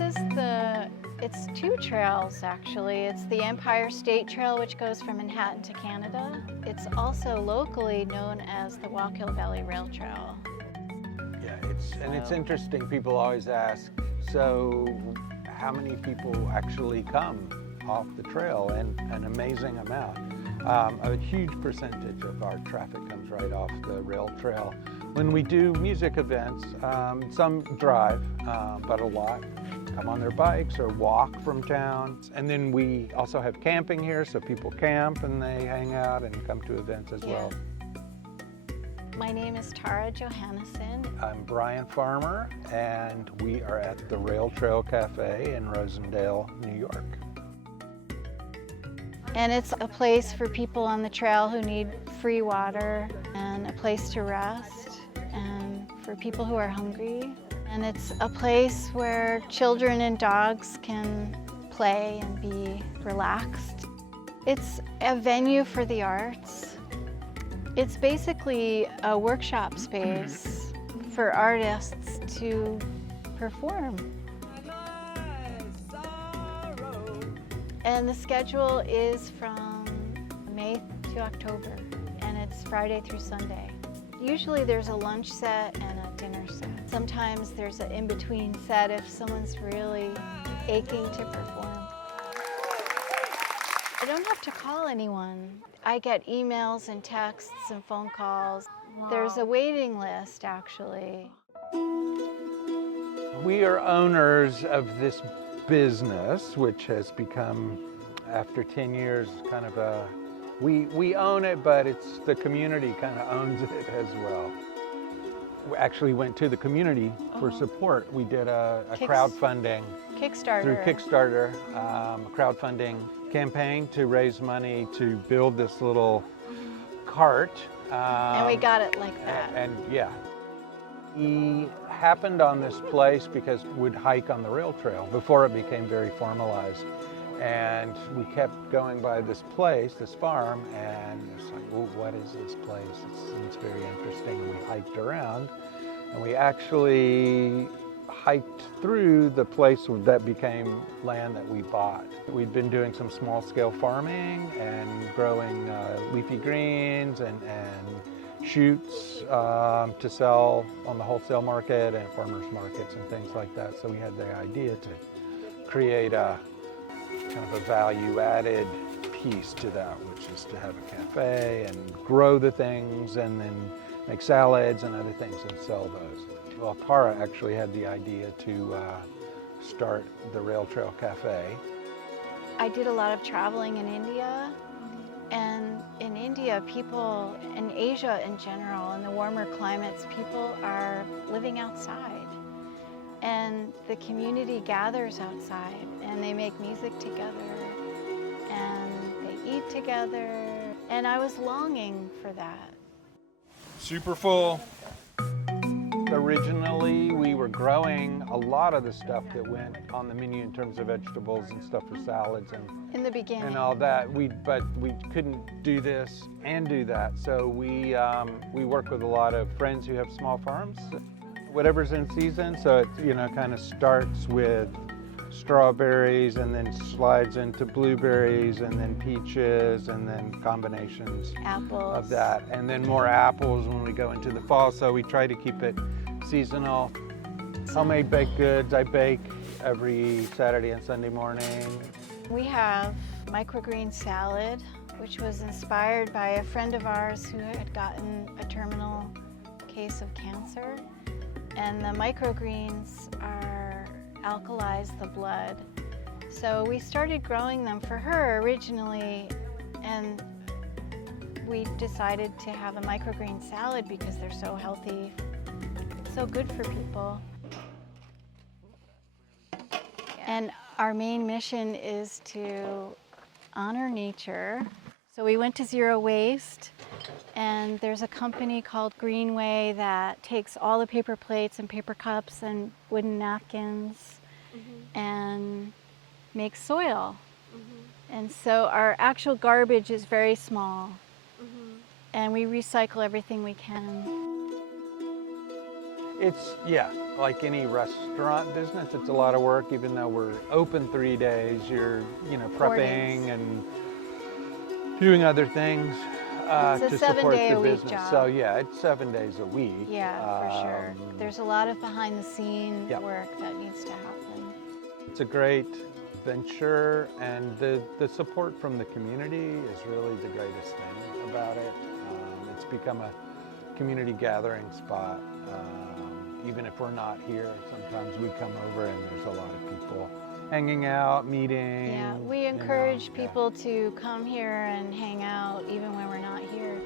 It's two trails actually. It's the Empire State Trail, which goes from Manhattan to Canada. It's also locally known as the Wallkill Valley Rail Trail. Yeah, it's interesting. People always ask, so how many people actually come off the trail? And an amazing amount. A huge percentage of our traffic comes right off the rail trail. When we do music events, some drive, but a lot come on their bikes or walk from town. And then we also have camping here, so people camp and they hang out and come to events as well. My name is Tara Johannesson. I'm Brian Farmer, and we are at the Rail Trail Cafe in Rosendale, New York. And it's a place for people on the trail who need free water and a place to rest, and for people who are hungry. And it's a place where children and dogs can play and be relaxed. It's a venue for the arts. It's basically a workshop space for artists to perform. And the schedule is from May to October, and it's Friday through Sunday. Usually there's a lunch set and a dinner set. Sometimes there's an in-between set if someone's really aching to perform. I don't have to call anyone. I get emails and texts and phone calls. Wow. There's a waiting list, actually. We are owners of this business, which has become, after 10 years, kind of a, we own it, but it's the community kind of owns it as well. We actually went to the community for support. We did a crowdfunding. Kickstarter. Through Kickstarter, a crowdfunding campaign to raise money to build this little cart. And we got it like that. And yeah. We happened on this place because we'd hike on the rail trail before it became very formalized. And we kept going by this place, this farm, and it's like, oh, what is this place? It seems very interesting. And we hiked around, and we actually hiked through the place that became land that we bought. We'd been doing some small-scale farming and growing leafy greens and shoots to sell on the wholesale market and farmers markets and things like that. So we had the idea to create a kind of a value-added piece to that, which is to have a cafe and grow the things and then make salads and other things and sell those. Well, Tara actually had the idea to start the Rail Trail Cafe. I did a lot of traveling in India, and in India, people, in Asia in general, in the warmer climates, people are living outside. And the community gathers outside, and they make music together, and they eat together. And I was longing for that. Super full. Originally, we were growing a lot of the stuff that went on the menu in terms of vegetables and stuff for salads and in the beginning and all that. But we couldn't do this and do that, so we work with a lot of friends who have small farms. Whatever's in season, so it kind of starts with strawberries and then slides into blueberries and then peaches and then combinations apples of that, and then more apples when we go into the fall. So we try to keep it seasonal. Homemade baked goods. I bake every Saturday and Sunday morning. We have microgreen salad, which was inspired by a friend of ours who had gotten a terminal case of cancer. And the microgreens alkalize the blood. So we started growing them for her originally, and we decided to have a microgreen salad because they're so healthy, so good for people. And our main mission is to honor nature. So we went to zero waste. And there's a company called Greenway that takes all the paper plates and paper cups and wooden napkins and makes soil. And so our actual garbage is very small. And we recycle everything we can. It's, yeah, like any restaurant business, it's a lot of work. Even though we're open 3 days, you're, prepping and doing other things It's a to support the seven-day-a-week business. job. So yeah, it's 7 days a week. Yeah, for sure. There's a lot of behind-the-scene Yep. work that needs to happen. It's a great venture, and the support from the community is really the greatest thing about it. It's become a community gathering spot. Even if we're not here, sometimes we come over and there's a lot of people hanging out, meeting. Yeah, we encourage people to come here and hang out even when we're not here.